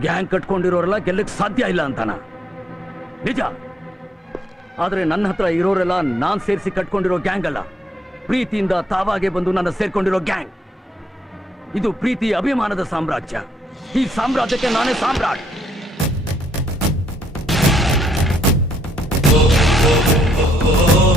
Gang ಕಟ್ಕೊಂಡಿರೋರೆಲ್ಲ ಗೆಲ್ಲಕ್ಕೆ ಸಾಧ್ಯ ಇಲ್ಲ ಅಂತಾನ? ನಿಜ. ಆದ್ರೆ ನನ್ನ ಹತ್ರ ಇರೋರೆಲ್ಲ ನಾನ್ ಸೇರಿಸಿ ಕಟ್ಕೊಂಡಿರೋ ಗ್ಯಾಂಗ್ ಅಲ್ಲ, ಪ್ರೀತಿಯಿಂದ ತಾವಾಗೆ ಬಂದು ನನ್ನ ಸೇರ್ಕೊಂಡಿರೋ ಗ್ಯಾಂಗ್. ಇದು ಪ್ರೀತಿ ಅಭಿಮಾನದ ಸಾಮ್ರಾಜ್ಯ. ಈ ಸಾಮ್ರಾಜ್ಯಕ್ಕೆ ನಾನೇ ಸಾಮ್ರಾಟ್. oh, oh, oh, oh.